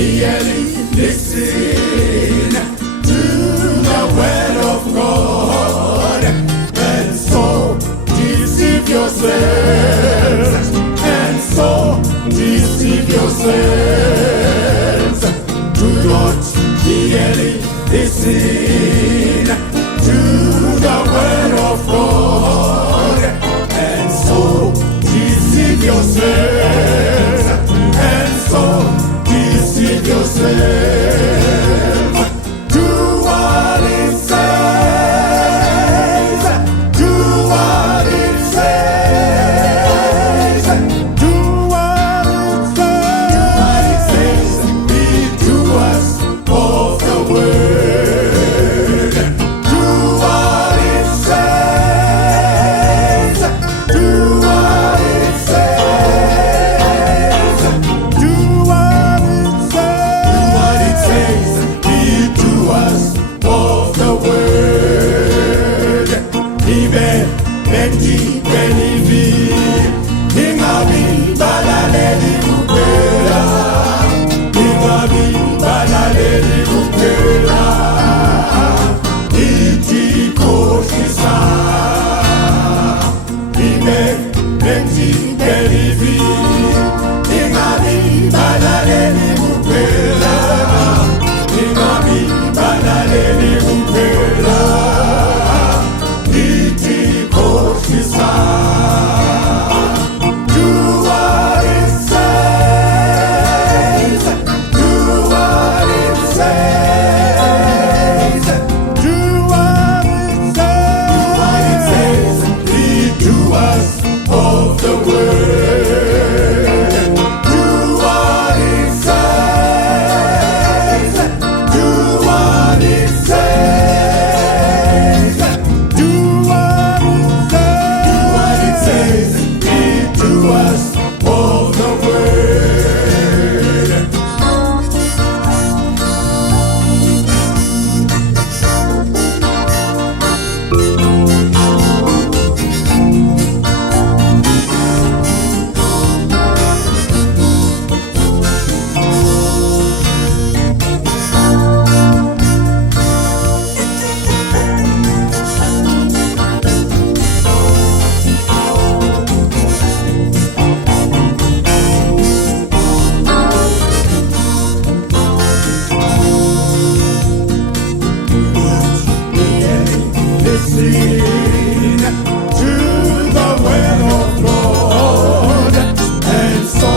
merely listen to the word of God, and so deceive yourselves, and so deceive yourselves. Do not merely listen to the word of God, and so deceive yourselves, and so deceive yourselves. Do what it says, do what it says, do what it says, do what it says, be doers of the word. Do what it says, do what it says, do what it says, be doers of the word. Ibe beti belivi, ingabi balaleli kupela, ingabi balaleli kupela, iti koshisa. Ibe beti belivi, ingabi balaleli kupela, ingabi balaleli kupela, iti koshisa. Do what it says, do what it says, do what it says, be doers of the word. Do what it says, do what it says, do what it says, be doers of the word. Listen to the word of God, and so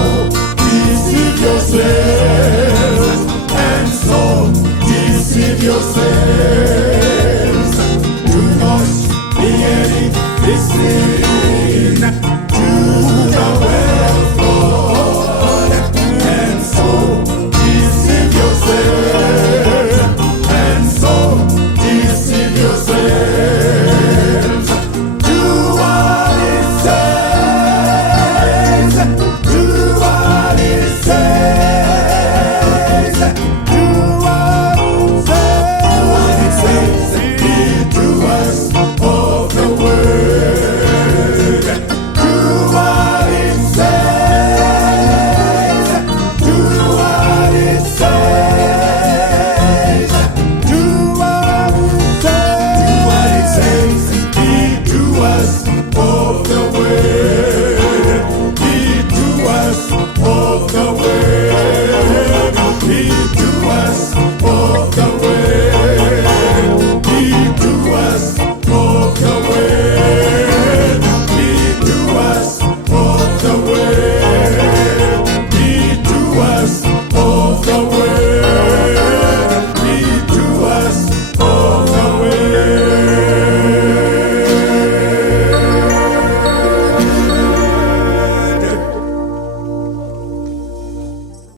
deceive yourselves, and so deceive yourselves. Do not merely listen